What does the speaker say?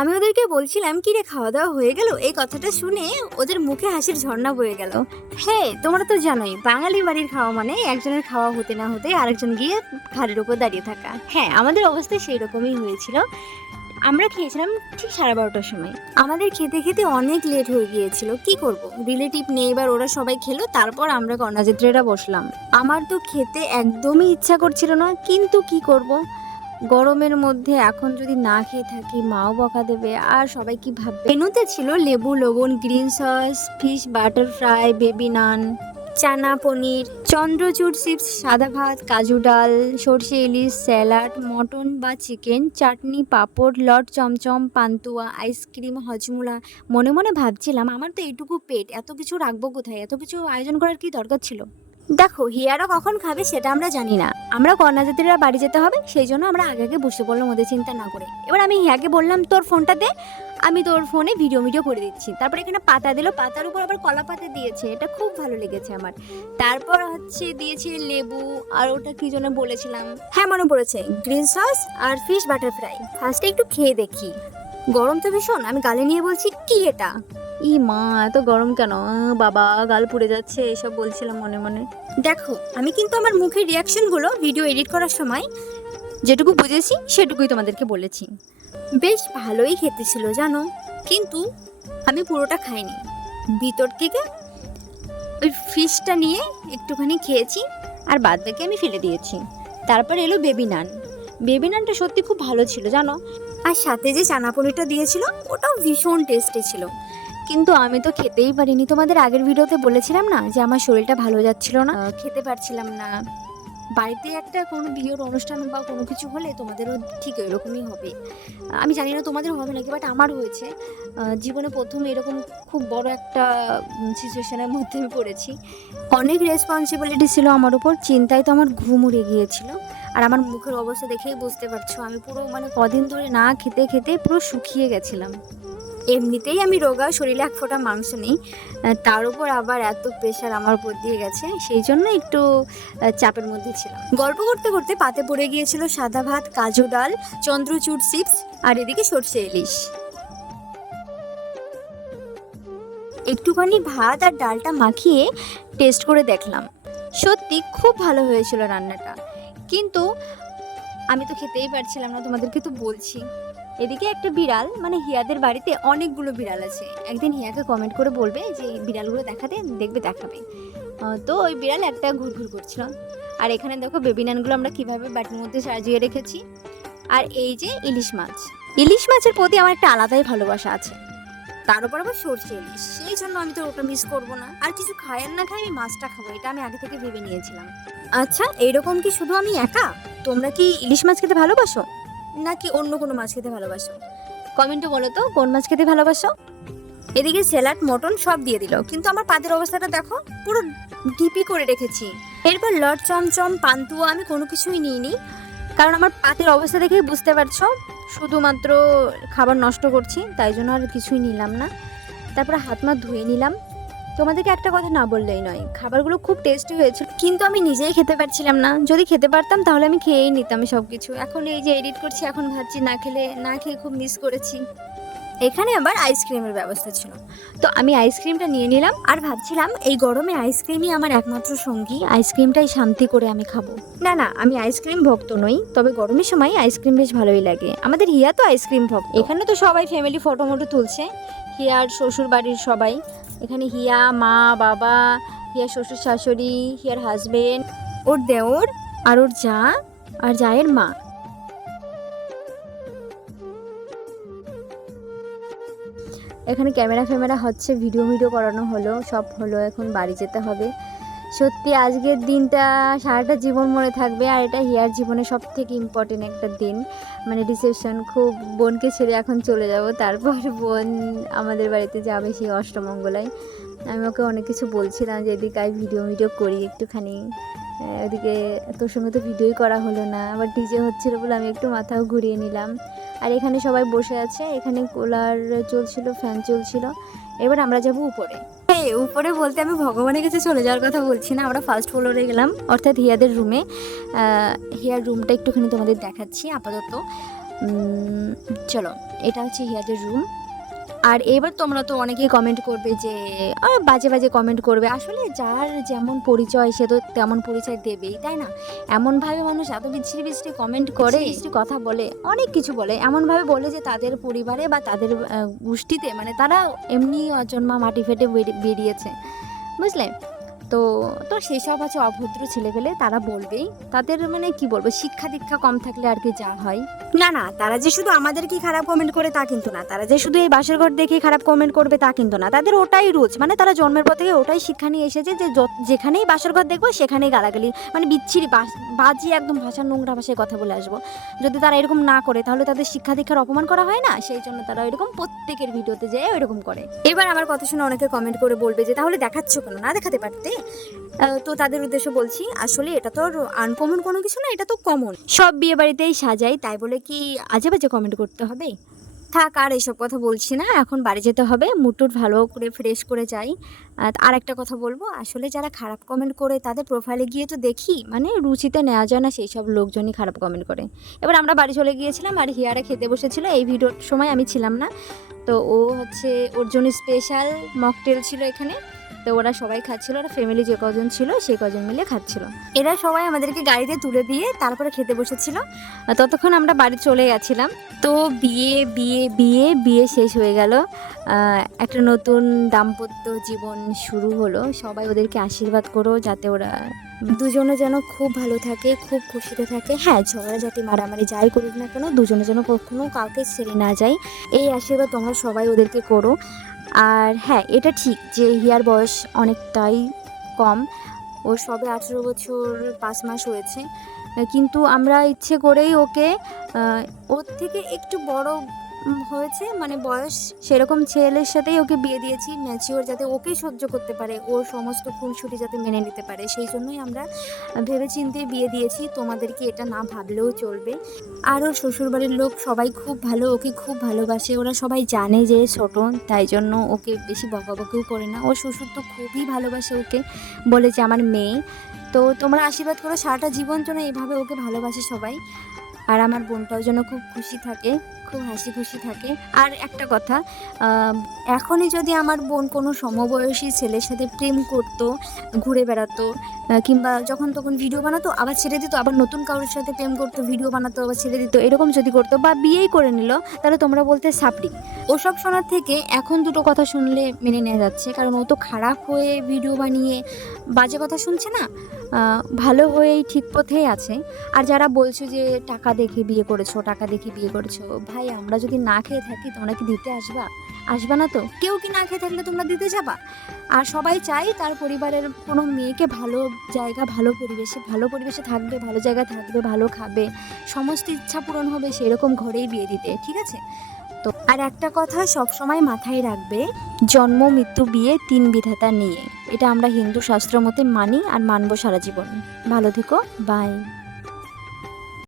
আমি ওদেরকে বলছিলাম কি রে খাওয়া দাওয়া হয়ে গেল, এই কথাটা শুনে ওদের মুখে হাসির ঝর্ণা বয়ে গেল। হ্যাঁ, তোমরা তো জানোই বাঙালি বাড়ির খাওয়া মানে একজনের খাওয়া হতে না হতে আরেকজন গিয়ে ঘাড়ের উপর দাঁড়িয়ে থাকা। হ্যাঁ, আমাদের অবস্থা সেই রকমই হয়েছিল। আমরা খেয়েছিলাম ঠিক 12:30টার সময়। আমাদের খেতে খেতে অনেক লেট হয়ে গিয়েছিল। কি করব, রিলেটিভ নেই, এবার ওরা সবাই খেলো, তারপর আমরা কন্যাযাত্রীরা বসলাম। আমার তো খেতে একদমই ইচ্ছা করছিল না, কিন্তু কি করব, গরমের মধ্যে এখন যদি না খেয়ে থাকি মাও বকা দেবে, আর সবাই কি ভাববে। মেনুতে ছিল লেবু লবণ, green sauce, fish butter fry, baby naan, chana paneer, Chandrachur chips, সাদা ভাত, কাজু ডাল, সর্ষে ইলিশ, স্যালাড, মটন বা চিকেন, চাটনি, পাঁপড়, লট চমচম, পান্তুয়া, আইসক্রিম, হজমোলা। মনে মনে ভাবছিলাম আমার তো এইটুকু পেট, এত কিছু রাখবো কোথায়, এত কিছু আয়োজন করার কি দরকার ছিল। দেখো, হিয়ারা কখন খাবে সেটা আমরা জানি না। আমরা কন্যাযাত্রীরা বাড়ি যেতে হবে, সেই জন্য আমরা আগে আগে বসে পড়লাম ওদের চিন্তা না করে। এবার আমি হিয়াকে বললাম তোর ফোনটা দে, আমি তোর ফোনে ভিডিও করে দিচ্ছি। তারপর এখানে পাতা দিল, পাতার উপর আবার কলা পাতা দিয়েছে, এটা খুব ভালো লেগেছে আমার। তারপর দিয়েছে লেবু, আর ওটা কি জন্য বলেছিলাম, হ্যাঁ মনে পড়েছে, গ্রিন সস আর ফিশ বাটার ফ্রাই। ফার্স্টে একটু খেয়ে দেখি। গরম তো ভীষণ, আমি গালে নিয়ে বলছি কি এটা, ই মা এত গরম কেন, বাবা গাল পুড়ে যাচ্ছে, এসব বলছিলাম মনে মনে। দেখো, আমি কিন্তু আমার মুখের রিয়াকশনগুলো ভিডিও এডিট করার সময় যেটুকু বুঝেছি সেটুকুই তোমাদেরকে বলেছি। বেশ ভালোই খেতে ছিল জানো, কিন্তু আমি পুরোটা খাইনি। ভিতর থেকে ওই ফিশটা নিয়ে একটুখানি খেয়েছি, আর বাদ বাকি আমি ফেলে দিয়েছি। তারপর এলো বেবি নান। বেবি নানটা সত্যি খুব ভালো ছিল জানো, আর সাথে যে চানা পনিরটা দিয়েছিল ওটাও ভীষণ টেস্টি ছিল। কিন্তু আমি তো খেতেই পারিনি। তোমাদের আগের ভিডিওতে বলেছিলাম না যে আমার শরীরটা ভালো যাচ্ছিল না, খেতে পারছিলাম না। বাড়িতে একটা কোনো বিয়ের অনুষ্ঠান বা কোনো কিছু হলে তোমাদেরও ঠিক এরকমই হবে। আমি জানি না তোমাদের হবে নাকি, বাট আমার হয়েছে। জীবনে প্রথম এরকম খুব বড় একটা সিচুয়েশনের মধ্যে আমি পড়েছি। অনেক রেসপন্সিবিলিটি ছিল আমার উপর, চিন্তায় তো আমার ঘুম উড়ে গিয়েছিল। আর আমার মুখের অবস্থা দেখেই বুঝতে পারছো, আমি পুরো কদিন ধরে না খেতে খেতে পুরো শুকিয়ে গেছিলাম। এমনিতেই আমি রোগা, শরীরে এক ফোঁটা মাংস নেই, তার উপর আবার এত প্রেশার আমার উপর দিয়ে গেছে, সেই জন্য একটু চাপের মধ্যে ছিলাম। গল্প করতে করতে পাতে পড়ে গিয়েছিল সাদা ভাত, কাজু ডাল, চন্দ্রচূড় চিপস, আর এদিকে সর্ষে ইলিশ। একটুখানি ভাত আর ডালটা মাখিয়ে টেস্ট করে দেখলাম, সত্যি খুব ভালো হয়েছিল রান্নাটা। কিন্তু আমি তো খেতেই পারছিলাম না, তোমাদেরকে তো বলছি। এদিকে একটা বিড়াল, হিয়াদের বাড়িতে অনেকগুলো বিড়াল আছে, একদিন হিয়াকে কমেন্ট করে বলবে যে এই বিড়ালগুলো দেখাবে, দেখাবে। তো ওই বিড়াল একটা ঘুরঘুর করছিল। আর এখানে দেখো বেবি নানগুলো আমরা কিভাবে বাটির মধ্যে সাজিয়ে রেখেছি। আর এই যে ইলিশ মাছ, ইলিশ মাছের প্রতি আমার একটা আলাদাই ভালোবাসা আছে, তার উপর আবার সর্ষে ইলিশ, সেই জন্য আমি তো ওটা মিস করবো না। আর কিছু খাই আর না খাই আমি মাছটা খাবো, এটা আমি আগে থেকে ভেবে নিয়েছিলাম। আচ্ছা, এইরকম কি শুধু আমি একা? তোমরা কি ইলিশ মাছ খেতে ভালোবাসো নাকি অন্য কোনো মাছ খেতে ভালোবাসো? কমেন্টে বলো তো কোন মাছ খেতে ভালোবাসো। এদিকে স্যালাড, মটন সব দিয়ে দিল, কিন্তু আমার পাতের অবস্থাটা দেখো, পুরো ডিপি করে রেখেছি। এরপর লট চমচম, পান্তুয়া আমি কোনো কিছুই নিইনি, কারণ আমার পাতের অবস্থা দেখেই বুঝতে পারছো শুধুমাত্র খাবার নষ্ট করছি, তাই জন্য আর কিছুই নিলাম না। তারপরে হাত মা ধুয়ে নিলাম। তোমাদেরকে একটা কথা না বললেই নয়, খাবারগুলো খুব টেস্টি হয়েছিল, কিন্তু আমি নিজেই খেতে পারছিলাম না। যদি খেতে পারতাম তাহলে আমি খেয়েই নিতাম সব কিছু। এখন এই যে এডিট করছি, এখন ভাবছি না খেয়ে খুব মিস করেছি। এখানে আবার আইসক্রিমের ব্যবস্থা ছিল, তো আমি আইসক্রিমটা নিয়ে নিলাম, আর ভাবছিলাম এই গরমে আইসক্রিমই আমার একমাত্র সঙ্গী, আইসক্রিমটাই শান্তি করে আমি খাবো। না, আমি আইসক্রিম ভক্ত নই, তবে গরমের সময় আইসক্রিম বেশ ভালোই লাগে। আমাদের হিয়া তো আইসক্রিম ভক্ত। এখানে তো সবাই ফ্যামিলি ফটো তুলছে, হিয়ার শ্বশুর বাড়ির সবাই। এখানে হিয়া, মা, বাবা, হিয়ার শ্বশুর শাশুড়ি, হিয়ার হাজবেন্ড, ওর দেওর, আর ওর যা, আর জায়ের মা। এখানে ক্যামেরা হচ্ছে, ভিডিও করানো হলো, সব হলো, এখন বাড়ি যেতে হবে। সত্যি আজকের দিনটা সারাটা জীবন মনে থাকবে, আর এটা হিয়ার জীবনে সব থেকে ইম্পর্টেন্ট একটা দিন, রিসেপশন। খুব বোনকে ছেড়ে এখন চলে যাব, তারপর বোন আমাদের বাড়িতে যাবে সেই অষ্টমঙ্গলায়। আমি ওকে অনেক কিছু বলছিলাম যে এদিকে আই ভিডিও করি একটুখানি, ওদিকে তোর সঙ্গে তো ভিডিওই করা হলো না, আবার ডিজে হচ্ছিলো বলে আমি একটু মাথাও ঘুরিয়ে নিলাম। আর এখানে সবাই বসে আছে, এখানে কুলার চলছিল, ফ্যান চলছিল। এবার আমরা যাব উপরে। উপরে বলতে আমি ভগবানের কাছে চলে যাওয়ার কথা বলছি না, আমরা ফার্স্ট ফ্লোরে গেলাম, অর্থাৎ হিয়াদের রুমে। হিয়ার রুমটা একটুখানি তোমাদের দেখাচ্ছি আপাতত। চলো, এটা হচ্ছে হিয়াদের রুম। আর এবার তোমরা তো অনেকেই কমেন্ট করবে যে বাজে বাজে কমেন্ট করবে। আসলে যার যেমন পরিচয় সে তো তেমন পরিচয় দেবেই, তাই না? এমনভাবে মানুষ এত বিচ্ছিরি বিচ্ছিরি কমেন্ট করে, বিচ্ছিরি কথা বলে, অনেক কিছু বলে, এমনভাবে বলে যে তাদের পরিবারে বা তাদের গোষ্ঠীতে মানে তারা এমনি অজন্মা মাটি ফেটে বেরিয়েছে, বুঝলে? তো তো সেসব আছে অভদ্র ছেলেপেলে, তারা বলবেই। তাদের মানে কি বলবো, শিক্ষা দীক্ষা কম থাকলে আর কি যা হয়। না না, তারা যে শুধু আমাদেরকে খারাপ কমেন্ট করে তা কিন্তু না, তারা যে শুধু এই বাসর ঘর দেখে খারাপ কমেন্ট করবে তা কিন্তু না। তাদের ওটাই রুচ, মানে তারা জন্মের পর থেকে ওটাই শিক্ষা নিয়ে এসেছে যে যেখানেই বাসর ঘর দেখবো সেখানেই গালাগালি, মানে বিচ্ছিরি বাজি একদম ভাষার নোংরা ভাষায় কথা বলে আসবো। যদি তারা এরকম না করে তাহলে তাদের শিক্ষা দীক্ষার অপমান করা হয় না, সেই জন্য তারা এরকম প্রত্যেকের ভিডিওতে যেয়ে এরকম করে। এবার আমার কথা শুনে অনেকে কমেন্ট করে বলবে যে তাহলে দেখাচ্ছ কেন, না দেখাতে পারতে? তো তাদের উদ্দেশ্যে বলছি, আসলে এটা তো আনকমন কোনো কিছু না, এটা তো কমন। সব বিয়ে বাড়িতেই সাজাই, তাই বলে কি আজে বাজে কমেন্ট করতে হবে? থাক, আর এইসব কথা বলছি না, এখন বাড়ি যেতে হবে, মুডটুট ভালো করে ফ্রেশ করে যাই। আর একটা কথা বলবো, আসলে যারা খারাপ কমেন্ট করে তাদের প্রোফাইলে গিয়ে তো দেখি মানে রুচিতে নেওয়া যায় না সেই সব লোকজনই খারাপ কমেন্ট করে। এবার আমরা বাড়ি চলে গিয়েছিলাম আর হিয়ারা খেতে বসেছিল, এই ভিডিওর সময় আমি ছিলাম না। তো ও হচ্ছে ওর জন্য স্পেশাল মকটেল ছিল এখানে, তো ওরা সবাই খাচ্ছিল, ওরা ফ্যামিলি যে কজন ছিল সেই কজন মিলে খাচ্ছিল। এরা সবাই আমাদেরকে গাড়িতে তুলে দিয়ে তারপরে খেতে বসেছিল। ততক্ষণ আমরা বাড়ি চলে গেছিলাম। তো বিয়ে বিয়ে বিয়ে বিয়ে শেষ হয়ে গেল, একটা নতুন দাম্পত্য জীবন শুরু হলো। সবাই ওদেরকে আশীর্বাদ করো যাতে ওরা দুজনে যেন খুব ভালো থাকে, খুব খুশিতে থাকে। হ্যাঁ, ঝগড়াঝাটি মারামারি যাই করুক না কেন, দুজনে যেন কখনো কাউকে ছেড়ে না যায়, এই আশীর্বাদ তোমরা সবাই ওদেরকে করো। আর হ্যাঁ, এটা ঠিক যে হিয়ার বয়স অনেকটাই কম, ওর সবে 18 বছর 5 মাস হয়েছে, কিন্তু আমরা ইচ্ছে করেই ওকে ওর থেকে একটু বড় হয়েছে মানে বয়স সেরকম ছেলের সাথেই ওকে বিয়ে দিয়েছি, ম্যাচিওর, যাতে ওকে সহ্য করতে পারে, ওর সমস্ত খুনসুটি যাতে মেনে নিতে পারে, সেই জন্যই আমরা ভেবেচিন্তে বিয়ে দিয়েছি। তোমাদেরকে এটা না ভাবলেও চলবে। আর ওর শ্বশুরবাড়ির লোক সবাই খুব ভালো, ওকে খুব ভালোবাসে, ওরা সবাই জানে যে ছোট, তাই জন্য ওকে বেশি বকাবকিও করে না। ওর শ্বশুর তো খুবই ভালোবাসে ওকে, বলে যে আমার মেয়ে। তো তোমরা আশীর্বাদ করো সারাটা জীবন যেন এইভাবে ওকে ভালোবাসে সবাই, আর আমার বোনটাও যেন খুব খুশি থাকে, খুব হাসি খুশি থাকে। আর একটা কথা, এখনই যদি আমার বোন কোনো সমবয়সী ছেলের সাথে প্রেম করতো, ঘুরে বেড়াতো, কিংবা যখন তখন ভিডিও বানাতো আবার ছেড়ে দিত, আবার নতুন কারোর সাথে প্রেম করতো, ভিডিও বানাতো আবার ছেড়ে দিত, এরকম যদি করতো বা বিয়েই করে নিল, তাহলে তোমরা বলতে সাপড়ি। ওসব শোনার থেকে এখন দুটো কথা শুনলে মেনে নেওয়া যাচ্ছে, কারণ ও তো খারাপ হয়ে ভিডিও বানিয়ে বাজে কথা শুনছে না, ভালো হয়েই ঠিক পথেই আছে। আর যারা বলছো যে টাকা দেখে বিয়ে করেছো, টাকা দেখে বিয়ে করেছো, ভাই আমরা যদি না খেয়ে থাকি তোমরা কি দিতে আসবা না? তো কেউ কি না খেয়ে থাকলে তোমরা দিতে যাবা? আর সবাই চাই তার পরিবারের কোনো মেয়েকে ভালো জায়গা, ভালো পরিবেশে থাকবে, ভালো জায়গায় থাকবে, ভালো খাবে, সমস্ত ইচ্ছা পূরণ হবে, সেরকম ঘরেই বিয়ে দিতে, ঠিক আছে? তো আর একটা কথা সব সময় মাথায় রাখবে, জন্ম মৃত্যু বিয়ে 3 বিধাতা নিয়ে, এটা আমরা হিন্দু শাস্ত্র মতে মানি আর মানবো সারা জীবন। ভালো থেকো, বাই।